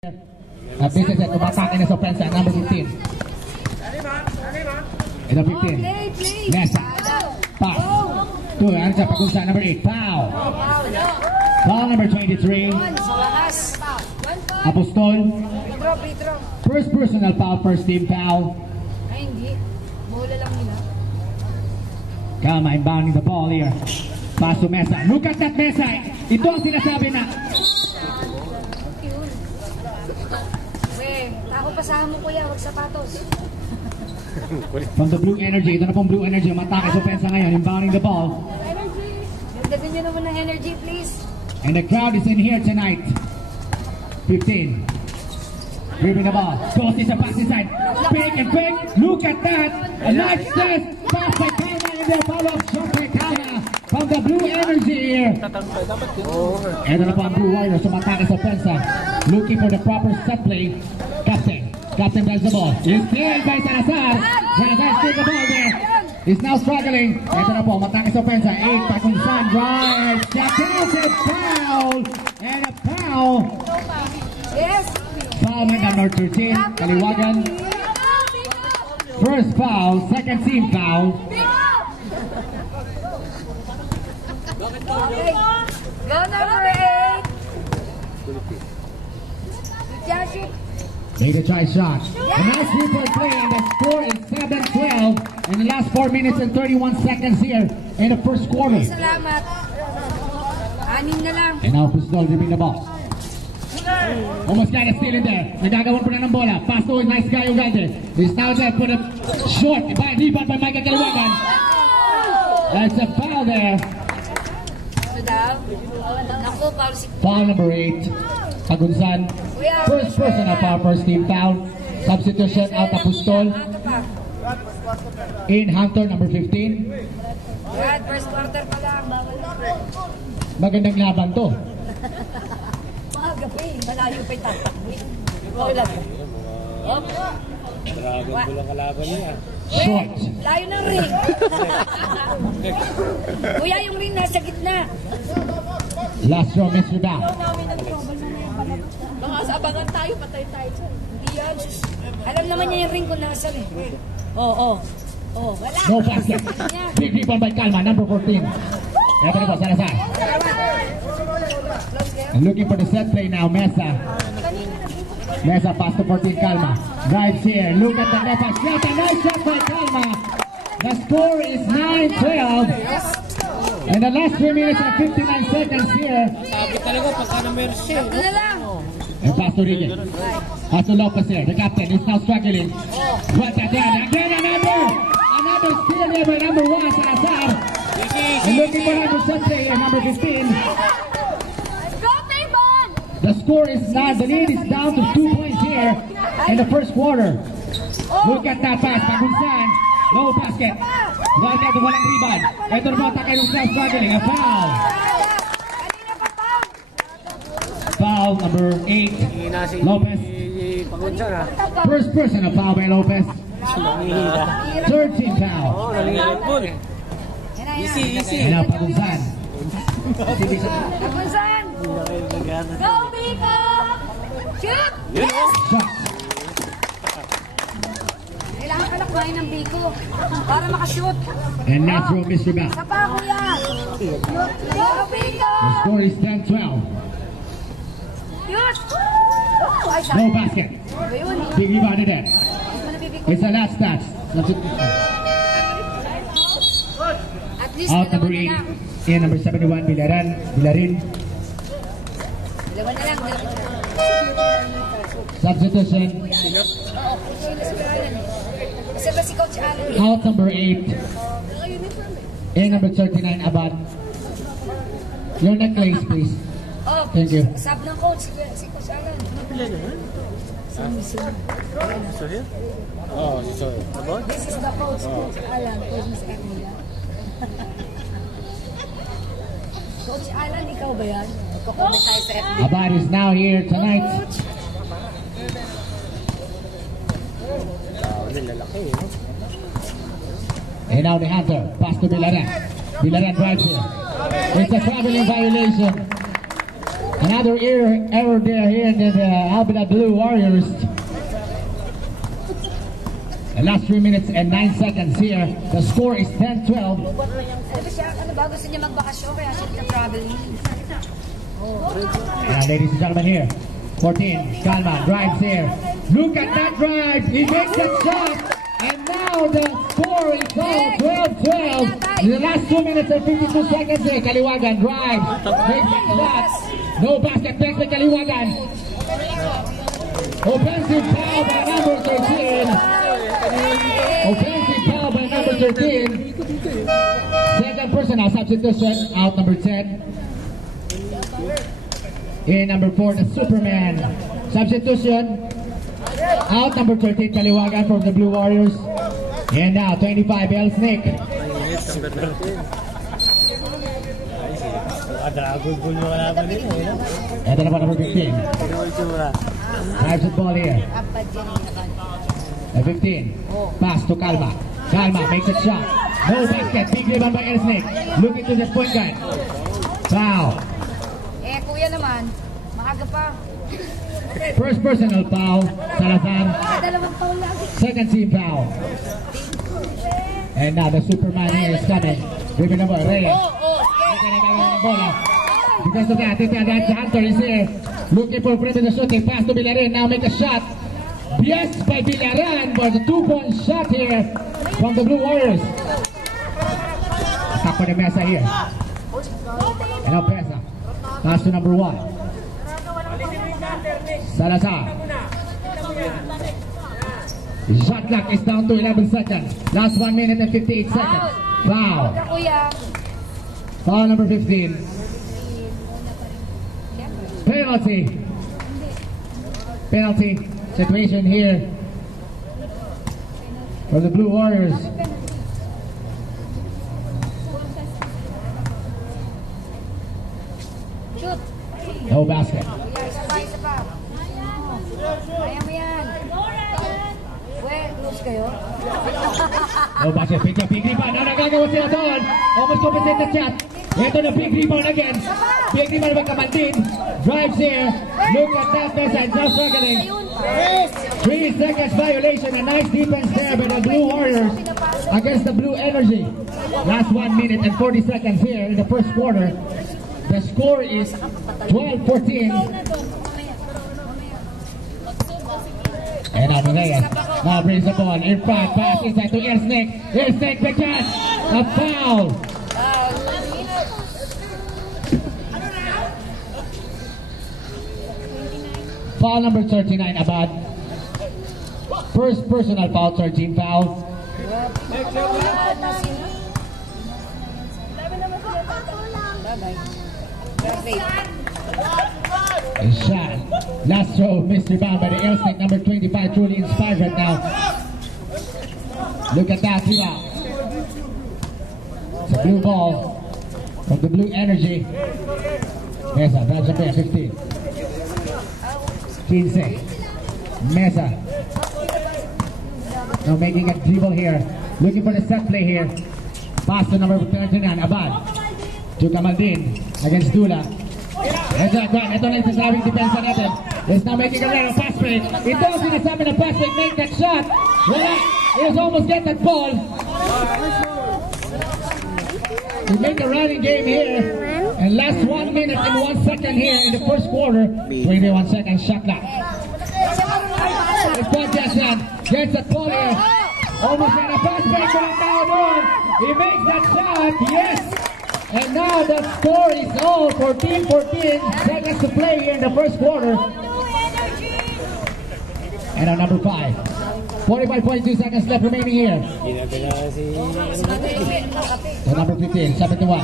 Business at umatake na sa offense at number 15. Ito 15. Nessa. Pass. Ano sa pagkunsa number 8. Foul. Foul number 23. Apostol. First personal foul, first team foul. Ay, hindi. Bola lang nila. Kama inbounding the ball here. Pass to Mesa. Look at that Mesa. Ito ang sinasabi na. Ako pasahan mo kuya, huwag sapatos. From the Blue Energy. Ito na pong Blue Energy. Matake sa offense ngayon. Inbounding the ball. Energy. Gagdagan nyo naman ng energy, please. And the crowd is in here tonight. 15. Dribbling the ball. Goes in the pass inside. Big and quick. Look at that. A nice test. Pass by Kama in the follow-up shot by Kama from the Blue Energy here. Ito na po ang Blue Warriors. Matake sa offense. Looking for the proper set play. Captain does the ball. He's cleared by Salazar. Salazar still the ball there. He's now struggling. Ito na po, matake sa offense. 8, Pakunsan drives. Captain, a foul. And a foul. Yes. Foul number 13. Kaliwagan. First foul, second team foul. Okay. Go number 8. Joshua. Made a try shot. A nice three-point play, and the score is 7-12 in the last 4 minutes and 31 seconds here in the first quarter. Salamat. 6 na lang. And now Pistol dribbling the ball. Almost got a steal in there. Nagagawan po na ng bola. Pass to a nice guy Ugarte. He's now there for the short. Rebound by Michael Kaliwagan. That's a foul there. Ano daw? Naku, foul si... Foul number 8. Pagunsan. First personal foul, first team foul. Substitution out Apostol. In Hunter, number 15. Brad, first quarter pa lang. Magandang laban to. Mga gabi, malayo pa yung tatakbin. Wala ka. Dragon ko lang kalaban niya. Short. Layo ng ring. Kuya, yung ring nasa gitna. Last draw, Mr. Down. Baka sa abangan tayo, patay tayo dyan. Iyan, alam naman niya yung ring kung nasan eh. Oo. Wala. No basket. Big rebound by Calma, number 14. Ito na po, Salazar. And looking for the set play now, Mesa. Mesa pass to 14, Calma. Drives here, look at the net. Shot, a nice shot by Calma. The score is 9-12. In the last 3 minutes and 59 seconds here. Sabi talaga, pagka na Mercy. Ito na lang. And pass to Rigue. Pass to Lopez here. The captain is now struggling. What that then? Again another steal here by number 1, Salazar. And looking for number 7 here, number 15. Go, Tayban! The score is now, the lead is down to 2 points here in the first quarter. Look at that pass, Pagunsan. No basket. Walang rebound. Ito na po, takay ng struggling. A foul. Foul number 8, Lopez. First personal foul by Lopez. Third team foul. Easy. And now Pagunsan. Pagunsan! Go, Biko! Shoot! Yes! Shot. Kailangan ka na kumain ng Biko para makashoot. And that's from Mr. Bell. Sa pa, kuya! Go, Biko! The score is 10-12. Shoot! No basket. Big rebound there. It's the last stats. At least Out number 8 and number 71, Villarin. Dalawa na lang. Substitution. Kasi ba si Coach Allen? Out number 8 and number 39, Abad. Your necklace, please. Oh, Thank you. sub ng coach, si Coach Allen. Oh, so. This is the coach, Coach Allen, Coach Miss Ernila. Coach Allen, ikaw ba yan? Magkakomment tayo sa FB. Abad is now here tonight. And now the Hunter. Pass to Villarin. Villarin drives here. It's a traveling violation. Another error there here in the Alberta Blue Warriors. The last 3 minutes and 9 seconds here. The score is 10-12. Ano ba? Gusto niya magbakasyon kaya siya nagka-traveling. And ladies and gentlemen here, 14, Kalma drives here. Look at that drive, he makes that shot. And now the score is all 12-12. In the last 2 minutes and 52 seconds here, Kaliwagan drives, makes that shot. No basket, thanks to Kaliwagan. Offensive foul by number 13. Offensive foul by number 13. Second personal substitution, out number 10. In number 4, the Superman. Substitution, out number 13, Kaliwagan from the Blue Warriors. And now, 25, El Snake. Ito na pa number 15. Drives the ball here. The 15. Pass to Kalma. Kalma makes a shot. No basket. Big rebound by El Snake. Looking to the point guard. Foul. Kuya naman, maaga pa. First personal foul, Salazar. Dalawang foul lagi. Second team foul. And now the Superman here is coming. Driven number Reyes. Because of that, the Hunter is here. Looking for perimeter shooting. Pass to Villarin. Now make a shot. Yes by Villarin, but a 2-point shot here from the Blue Warriors. Attack for the Mesa here. And now Pesa. Pass to number 1. Salazar. Shot clock is down to 11 seconds. Last 1 minute and 58 seconds. Foul. Foul number 15. Penalty. Penalty situation here for the Blue Warriors. No basket. Ayaw mo yan. Well, lose kayo. No basket. Big rebound. Now nagagawa sila doon. Almost compensate the shot. Ito na big rebound again. Big rebound by Kamandin. Drives here. Look at that mess and just struggling. 3 seconds violation. A nice defense there by the Blue Warriors against the Blue Energy. Last 1 minute and 40 seconds here in the first quarter. The score is 12-14. And Reyes now brings the ball in front. Pass inside to El Snake. El Snake the catch. A foul. Foul number 39, Abad. First personal foul, 13 foul. A shot. Last throw, Mr. Bound by the El Snake, number 25, truly inspired right now. Look at that, rebound. It's a blue ball from the Blue Energy. Mesa, that's a pair, 15. 15. Mesa. Now making a dribble here. Looking for the set play here. Pass to number 39, Abad. To Kamaldin against Dula. Ito na yung sasabing depensa natin. He's now making a run pass break. Ito ang sinasabi ng pass break. Make that shot. Wala. He was almost get that ball. To make a running game here. And last 1 minute and 1 second here in the first quarter. 21 seconds shot clock. It's Pontiacian. Gets that ball here. Almost had a pass break. He makes that shot. Yes. And now the score is all 14-14 seconds to play here in the first quarter. And our number 5. 45.2 seconds left remaining here. So number 15, 71.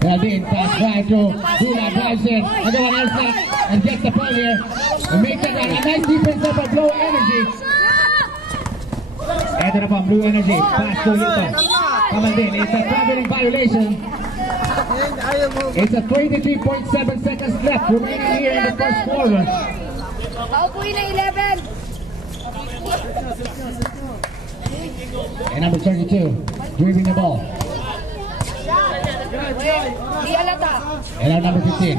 Melvin pass right to Dula, drives in. Again, El Snake and gets the ball here. And makes it a nice defense up by Blue Energy. Ito na po ang Blue Energy. Pass to Hilton. Kamaldin, it's a traveling violation. It's a 23.7 seconds left remaining here in the first quarter. Paupuin na 11. And number 32, dribbling the ball. Di alata. And now number 15.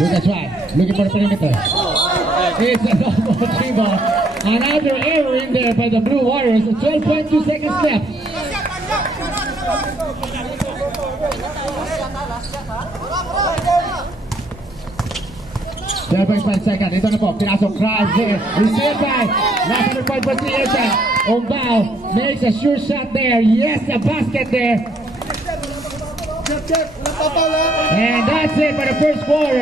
Lucas White looking for the perimeter. It's a double dribble. Another error in there by the Blue Warriors. 12.2 seconds left. Second. Ito na po. Pinasok Krause. Received by last number 5 for Triesa. Ombao makes a sure shot there. Yes, a basket there. And that's it for the first quarter.